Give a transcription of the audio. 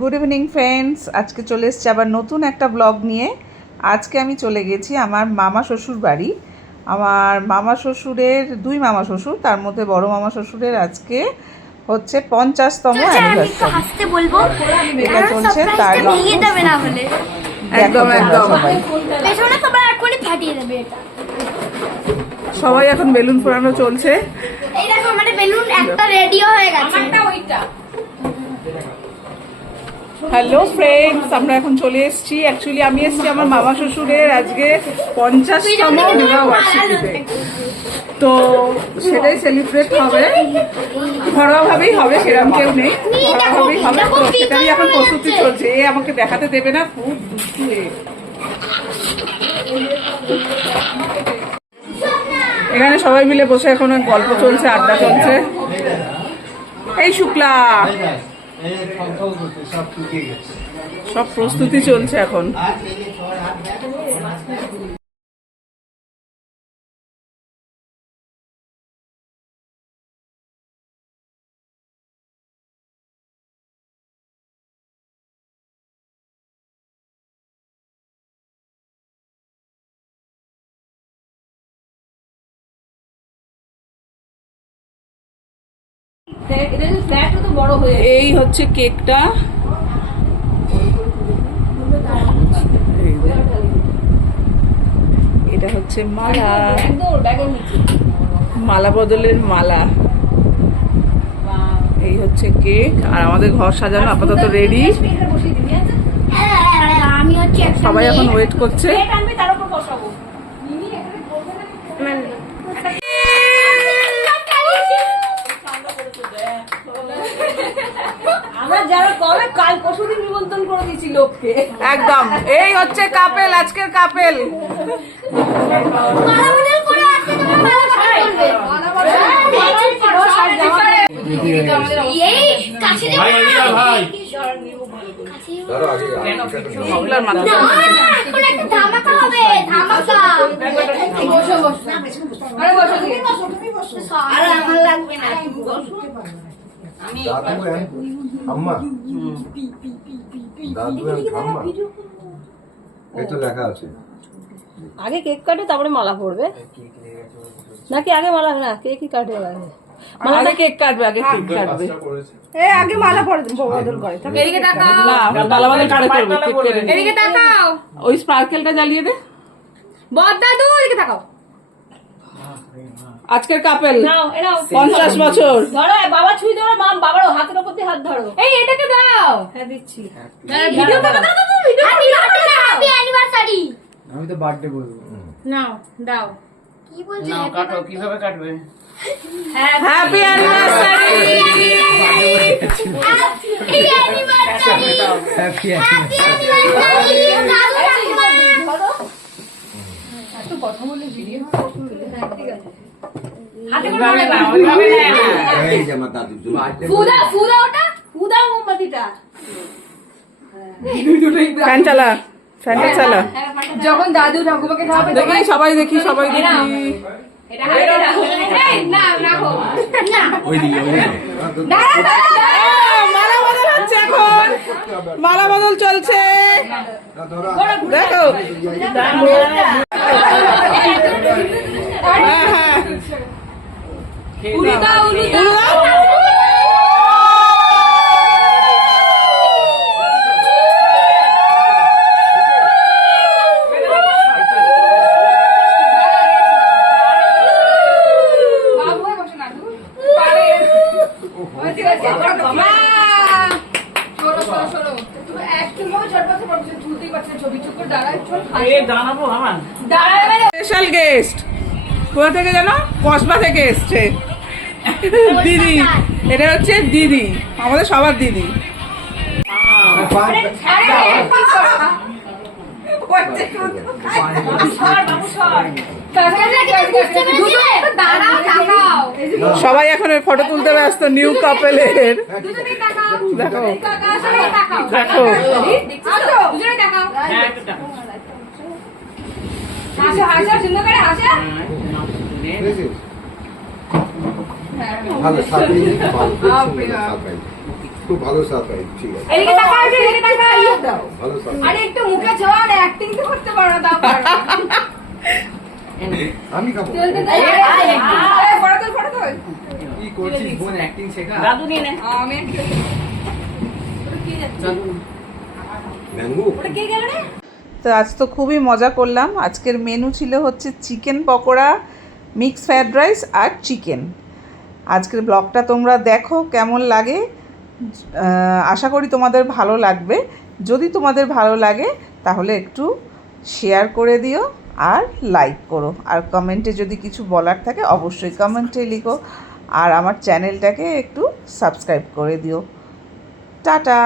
Good evening friends, আজকে চলে এসেছি আবার নতুন একটা ব্লগ নিয়ে। আজকে আমি চলে গেছি আমার মামা শ্বশুর বাড়ি। আমার মামা শ্বশুরের দুই মামা শ্বশুর, তার মধ্যে বড় মামা শ্বশুরের আজকে হচ্ছে 50তম অ্যানিভার্সারি। এটা চলছে তারই সবাই এখন বেলুন ফোড়ানো চলছে। হ্যালো ফ্রেন্ডস, আমরা এখন চলে এসেছি। অ্যাকচুয়ালি আমি এসেছি আমার মামা শ্বশুরের আজকে 50তম বিবাহ বার্ষিকীতে, তো সেটাই সেলিব্রেট হবে। ঘরোয়াভাবেই হবে, সেরকম কেউ নেই, ঘরোয়াভাবেই হবে। তো সেটারই এখন প্রস্তুতি চলছে। এ আমাকে দেখাতে দেবে না, খুব দুষ্টু এ। এখানে সবাই মিলে বসে এখন গল্প চলছে, আড্ডা চলছে। এই শুক্লা, সব প্রস্তুতি চলছে এখন। এই হচ্ছে কেকটা। এটা হচ্ছে মালা, মালা বদলের মালা। এই হচ্ছে কেক, আর আমাদের ঘর সাজানো আপাতত রেডি। সবাই এখন ওয়েট করছে। একদম, এই হচ্ছে কাপেল, আজকের কাপেল। আগে কেক কাটে তারপরে মালা পড়বে নাকি? আগে মালা না, কেকই কাটে আগে। আগে কেক কাটবে, আগে কেক কাটবে। আগে মালা পড়ে বদল করে। এদিকে তাকাও, না মালা বদল কাটে করবে। কেক কেটে এদিকে তাকাও, ওই স্পার্কেলটা জ্বালিয়ে দে। বড় দাদু এদিকে তাকাও। আজকের কাপেল 50 বছর। ধরো বাবা ছুঁই ধরো, মা বাবার হাতের উপর দিয়ে হাত ধরো। এই এটাকে দাও। হ্যাঁ দিচ্ছি। ভিডিও করো, দাও ভিডিও। Happy anniversary. আমি তো বার্থডে বলবো। নাও দাও। কি বলছো? নাও কাটো, কিভাবে কাটবে? Happy anniversary. Happy anniversary. Happy ধরো। একটু কথা বলে ভিডিও ঠিক আছে। হাতে করে না, ওইভাবে না। এই যে আমার দাদু ফুদা ফুদা ওটা। ফুদা মোমবাতিটা। ফ্যান চালা, ফ্যানটা চালা। যখন দাদু ঠাকুমাকে খাওয়াবে দেখি সবাই, দেখি সবাই, দেখি। এটা হাতে রাখো। এই না রাখো। না। ওইদিকে দাঁড়া দাঁড়া। মালা বদল হচ্ছে এখন, মালা বদল চলছে। দেখো, উলু দাও উলু দাও। স্পেশাল গেস্ট কোথা থেকে জানো? কসবা থেকে এসছে দিদি। এটা হচ্ছে দিদি, আমাদের সবার দিদি। সবাই এখন ফটো তুলতে ব্যস্ত নিউ কাপেলের। দেখো দেখো, হাসা হাসা সুন্দর করে হাসা। ভালো সাথে খুব ভালো স্বাদ হয়, ঠিক আছে, এদিকে তাকাও, এদিকে তাকাও। ভালো স্বাদ। আরে একটু মুখে ছোঁয়া না, অ্যাক্টিং তো করতে পারো না, দাও পারো। আমি খাবো। আরে ফটো তোল। কি করছিস বোন, অ্যাক্টিং শেখা? দাদু নিয়ে নে। আমি ম্যাঙ্গো ওটা কে গেল রে? তো আজ তো খুবই মজা করলাম। আজকের মেনু ছিল হচ্ছে chicken pakora, mix fried rice আর চিকেন। আজকের ব্লগটা তোমরা দেখো কেমন লাগে, আশা করি তোমাদের ভালো লাগবে। যদি তোমাদের ভালো লাগে তাহলে একটু শেয়ার করে দিও আর লাইক করো, আর কমেন্টে যদি কিছু বলার থাকে অবশ্যই কমেন্টে লিখো, আর আমার চ্যানেলটাকে একটু সাবস্ক্রাইব করে দিও। টাটা।